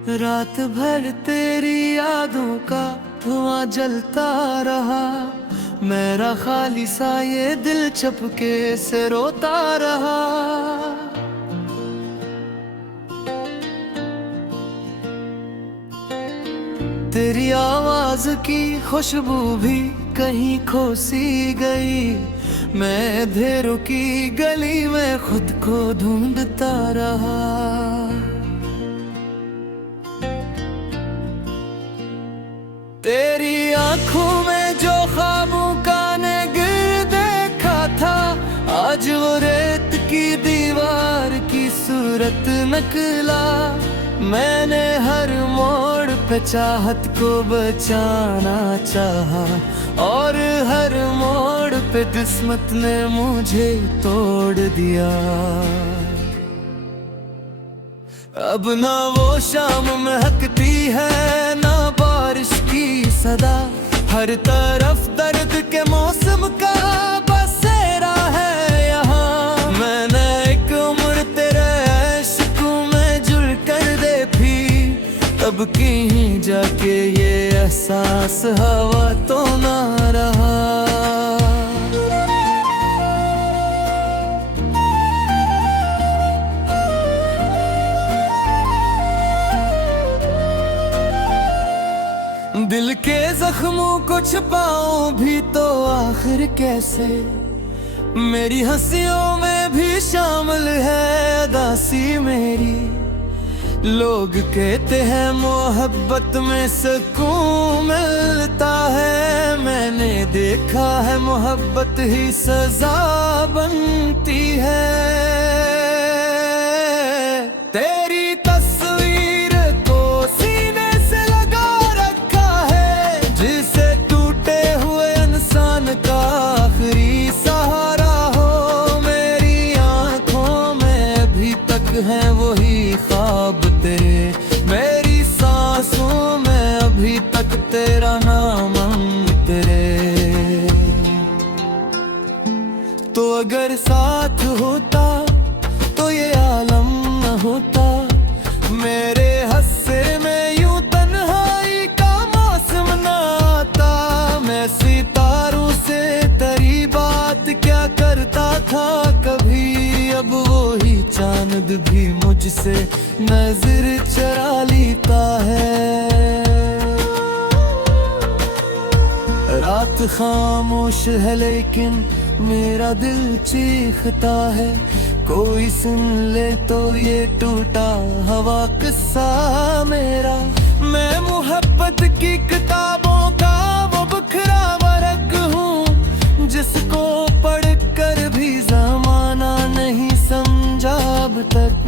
रात भर तेरी यादों का धुआं जलता रहा। मेरा खाली सा ये दिल चपके से रोता रहा। तेरी आवाज की खुशबू भी कहीं खो सी गई। मैं अंधेरों की गली में खुद को ढूंढता रहा। तेरी आंखों में जो ख्वाबों का ने गिर देखा था, आज वो रेत की दीवार की सूरत निकला। मैंने हर मोड़ पे चाहत को बचाना चाहा, और हर मोड़ पे किस्मत ने मुझे तोड़ दिया। अब ना वो शाम महकती है, ना बारिश की सदा। हर तरफ दर्द के मौसम का बसेरा है यहाँ। मैंने एक उम्र तेरे इश्क़ में जुड़ कर देखी, तब कहीं जाके ये एहसास हवा तो ना रहा। दिल के जख्मों को छुपाऊं भी तो आखिर कैसे। मेरी हंसियों में भी शामिल है उदासी मेरी। लोग कहते हैं मोहब्बत में सुकून मिलता है, मैंने देखा है मोहब्बत ही सजा बनती है। तेरी तस्वीर को सीने से लगा रखा है, जिसे टूटे हुए इंसान का आखिरी सहारा हो। मेरी आंखों में अभी तक है वही ख्वाब तेरे, मेरी सांसों में अभी तक तेरा नाम तेरे। तो अगर साथ होता तो ये आलम न होता। मेरे हस्से में यूं तन्हाई का मौसम न आता। मैं सितारों से तेरी बात क्या करता था कभी, अब वही चांद भी मुझसे नजर चरा लेता है। रात खामोश है लेकिन मेरा दिल चीखता है। कोई सुन ले तो ये टूटा हवा किस्सा मेरा। मैं मोहब्बत की किताबों का वो बिखरा वर्क हूँ, जिसको पढ़ कर भी जमाना नहीं समझा अब तक।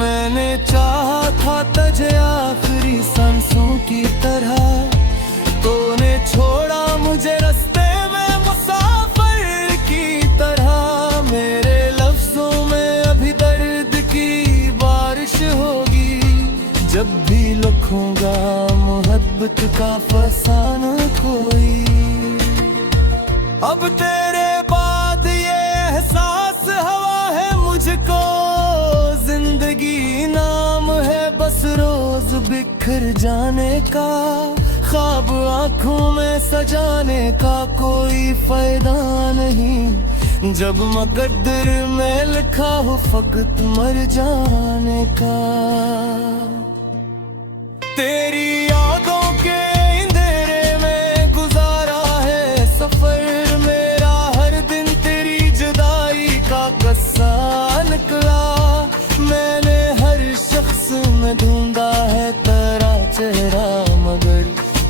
मैंने चाहा था तुझे आखिरी सांसों की तरह, तूने छोड़ा मुझे रास्ते में मुसाफिर की तरह। मेरे लफ्जों में अभी दर्द की बारिश होगी, जब भी लिखूंगा मोहब्बत का फसाना कोई। अब तेरे बाद ये एहसास हवा है मुझको, जिंदगी नाम है बस रोज बिखर जाने का। ख्वाब आंखों में सजाने का कोई फायदा नहीं, जब मुकद्दर में लिखा हो फकत मर जाने का। तेरी यादों के अंधेरे में गुजारा है सफर मेरा, हर दिन तेरी जुदाई का किस्सा निकला। मैंने हर शख्स में ढूंढा है तेरा चेहरा, मगर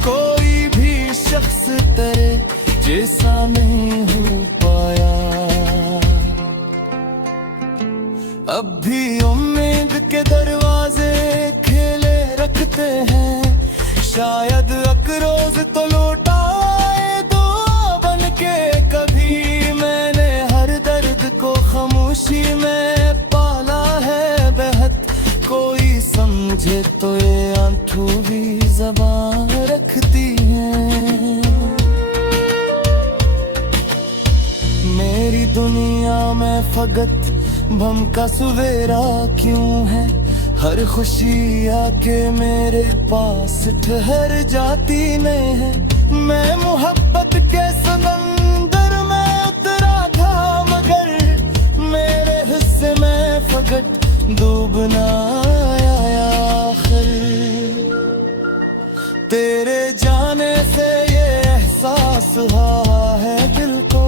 कोई भी शख्स तेरे जैसा नहीं हो पाया। अब भी उम्मीद के दरवाजे खेले रखते हैं, शायद अकरोज तो लौटा आए दो बन के कभी। मैंने हर दर्द को खामोशी में पाला है बेहद, कोई समझे तो ये आंखों भी ज़बान रखती हैं। मेरी दुनिया में फकत भम का सवेरा क्यों है, हर खुशी आके मेरे पास ठहर जाती नहीं है। मैं मोहब्बत के समंदर में उतरा था, मगर मेरे हिस्से में फकत डूबना आया आखिर। तेरे जाने से ये एहसास हुआ है दिल को,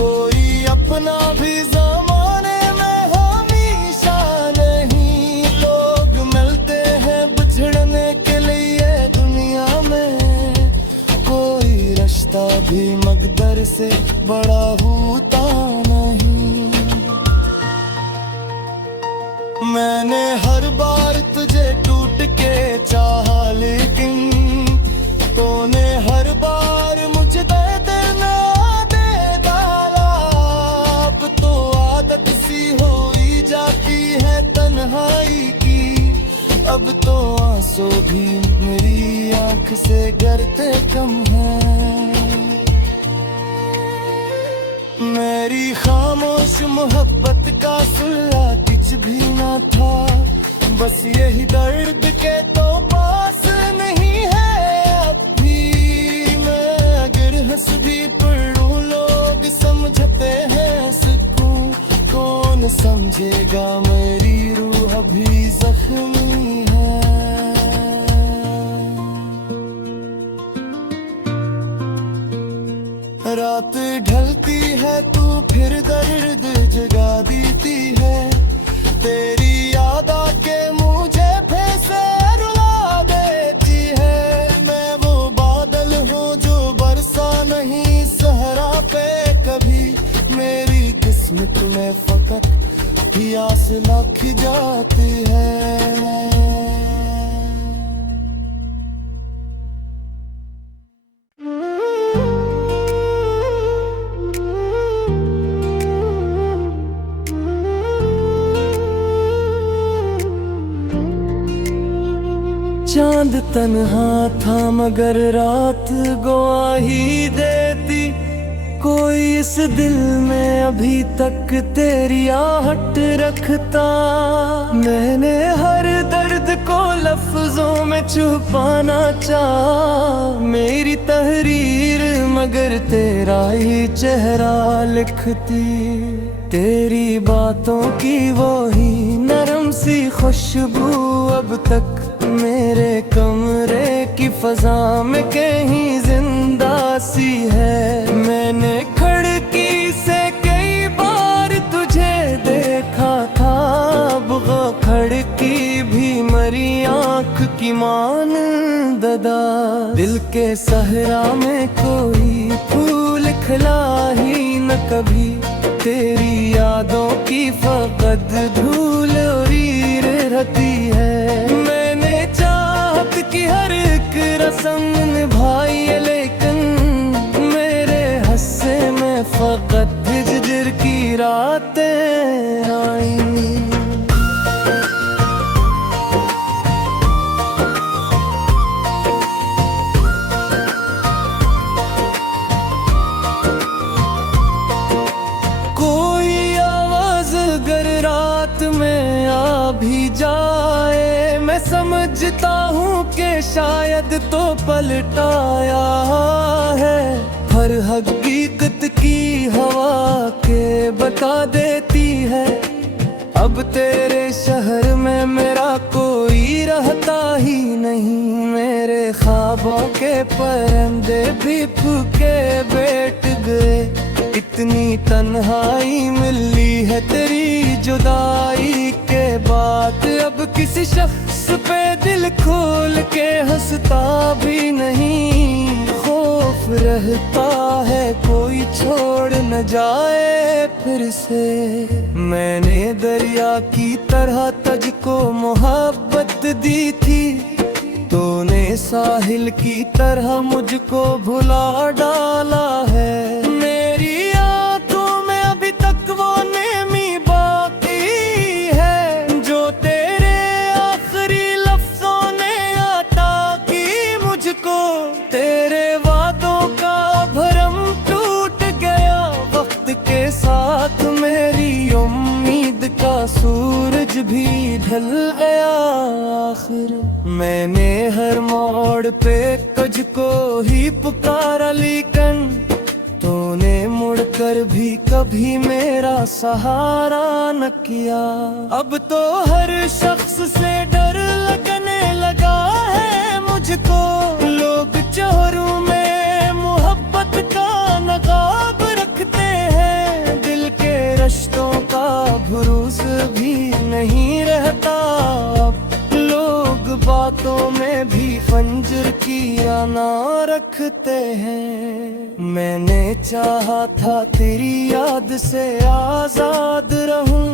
कोई अपना भी ज़माने में हमेशा नहीं। लोग मिलते हैं बिछड़ने के लिए दुनिया में, कोई रिश्ता भी मकदर से बड़ा होता नहीं। मैंने हर बार तुझे टूट के चाहा, लेकिन तूने हर बार मुझे दर्द ना दे डाला। अब तो आदत सी हो ही जाती है तन्हाई की, अब तो आंसू भी मेरी आंख से गिरते कम हैं। मेरी खामोश मोहब्बत का सुल्ला कुछ भी ना था, बस यही दर्द के तो पास नहीं है अब भी। मैं अगर हंस भी पढ़ूं लोग समझते हैं सुकून, कौन समझेगा मेरी रूह अभी जख्मी है। रात ढलती है तू फिर दर्द जगा देती है, तेरी याद आके मुझे फिर से रुला देती है। मैं वो बादल हूँ जो बरसा नहीं सहरा पे कभी, मेरी किस्मत में फकत प्यास लग जाती है। चांद तन्हा था मगर रात गवाही देती, कोई इस दिल में अभी तक तेरी आहट रखता। मैंने हर दर्द को लफ्जों में छुपाना चाहा, मेरी तहरीर मगर तेरा ही चेहरा लिखती। तेरी बातों की वो ही नरम सी खुशबू अब तक मेरे कमरे की फजा में कहीं जिंदा सी है। मैंने खिड़की से कई बार तुझे देखा था, अब वो खिड़की भी मरी आँख की मान ददा। दिल के सहरा में कोई फूल खिला ही न कभी, तेरी यादों की फकत धूल उड़ी रहती है। मैंने चाहत की हर एक रस्म निभाई है, लेकिन मेरे हिस्से में फकत हिज्र की रातें आई। भी जाए मैं समझता हूँ कि शायद तो पलटाया है। हर हकीकत की हवा के बता देती है, अब तेरे शहर में मेरा कोई रहता ही नहीं। मेरे ख्वाबों के परिंदे भी फूके बैठ गए, इतनी तन्हाई मिली है तेरी जुदाई के बाद। अब किसी शख्स पे दिल खोल के हंसता भी नहीं, खौफ रहता है कोई छोड़ न जाए फिर से। मैंने दरिया की तरह तुझको मोहब्बत दी थी, तूने साहिल की तरह मुझको भुला डाला है। मेरी आंखों में अभी तक वो नेमी बाकी है, जो तेरे आखिरी लफ्जों ने अता की मुझको। तेरे वादों का भरम टूट गया वक्त के साथ, मेरी उम्मीद का सूरज भी ढल गया आखिर। मैंने हर मोड़ पे तुझको ही पुकारा, लेकिन तूने मुड़कर भी कभी मेरा सहारा न किया। अब तो हर शख्स से डर लगने लगा है मुझको, लोग चेहरों में मोहब्बत का नकाब रखते हैं, दिल के रिश्तों का भरोसा भी नहीं रहता। अब लोग बातों में भी खंजर की राना रखते हैं। मैंने चाहा था तेरी याद से आजाद रहूं,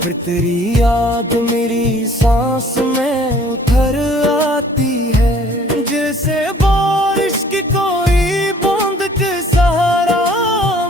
फिर तेरी याद मेरी सांस में उतर आती है। जैसे बारिश की कोई बूंद के सहारा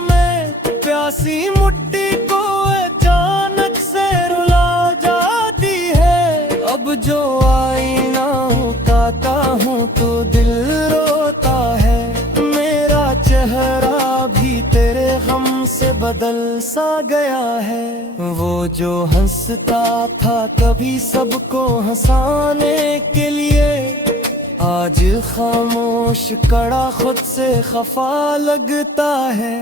में प्यासी मुट्ठी को अचानक से रुला जाती है। अब जो आईना उठाता हूँ तो दिल रोता है, मेरा चेहरा भी तेरे गम से बदल सा गया है। वो जो हंसता था कभी सबको हंसाने के लिए, आज खामोश कड़ा खुद से खफा लगता है।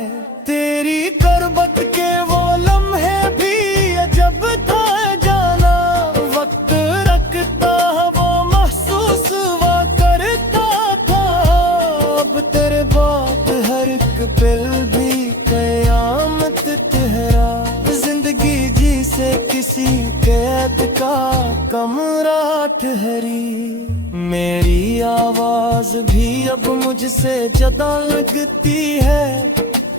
तेरी करबत के वो लम्हे भी अजब था जाना, वक्त रखता वो महसूस हुआ करता था। अब तेरे बाद हर एक पल भी कयामत ठहरा, जिंदगी जी से किसी कैद का कमरा ठहरी। मेरी आवाज भी अब मुझसे ज्यादा लगती है,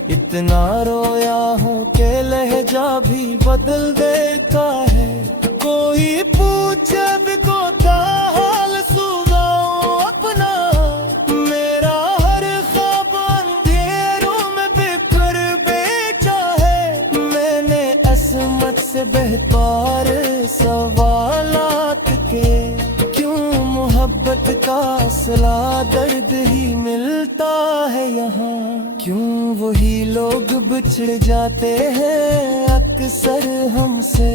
इतना रोया हूँ कि लहजा भी बदल देता है। कोई पूछे भी को हाल सुनाओ अपना, मेरा हर ख्वाब अंधेरों में बिखर बेचा है। मैंने असमत से बेहतर सवालात के, क्यों मोहब्बत का असला दर्द ही मिलता है यहाँ। क्यों वही लोग बिछड़ जाते हैं अक्सर हमसे,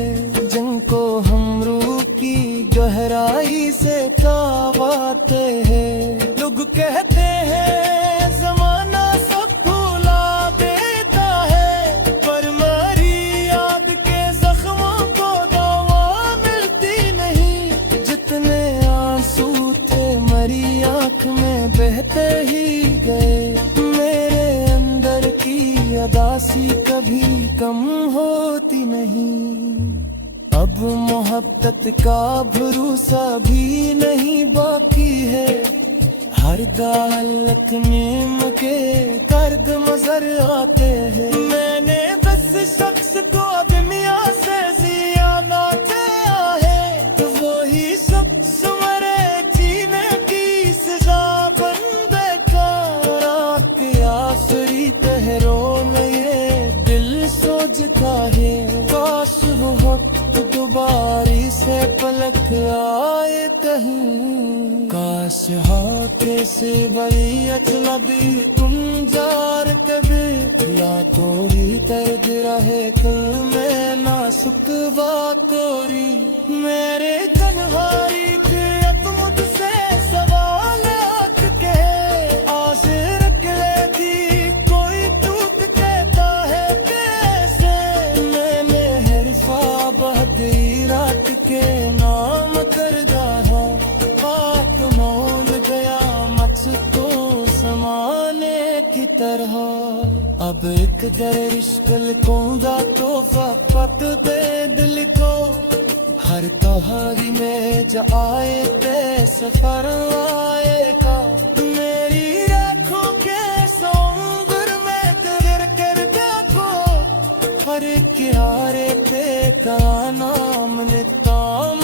जिनको हम रूह की गहराई से कावाते हैं। लोग कहते हैं जमाना सब भुला देता है, पर मेरी याद के जख्मों को दवा मिलती नहीं। जितने आंसू थे मेरी आँख में बहते ही गए, उदासी कभी कम होती नहीं। अब मोहब्बत का भरोसा भी नहीं बाकी है, हर हालत में मुझे दर्द नजर आते हैं। मैंने बस शख्स को दुनिया से जियाना चाहा है, तो वही शख्स मेरे जीने की सजा बन बैठा। रात के आखिरी तहरों है, काश वो वक्त दोबारी से पलक आए कहीं। काश हाथे से बड़ी अचलबी तुम जार कभी, ला तोरी दर्द रहे कल में ना सुखवा तोरी। मेरे कन्हारी के मुझसे सवाल आँख के, आस रख लेती कोई टूट कहता है कैसे। मैंने हरफा बह गई रात के नाम कर जाहा, पाक मोल गया मच तो समाने की तरह। अब एक दरिश्कल कौंदा तोहफा पत दे दिल को, हर कहानी में जो आए ते सफर आएगा। मेरी आँखों के सौंदर में गिर कर देखो, हर किनारे पे का नाम निताम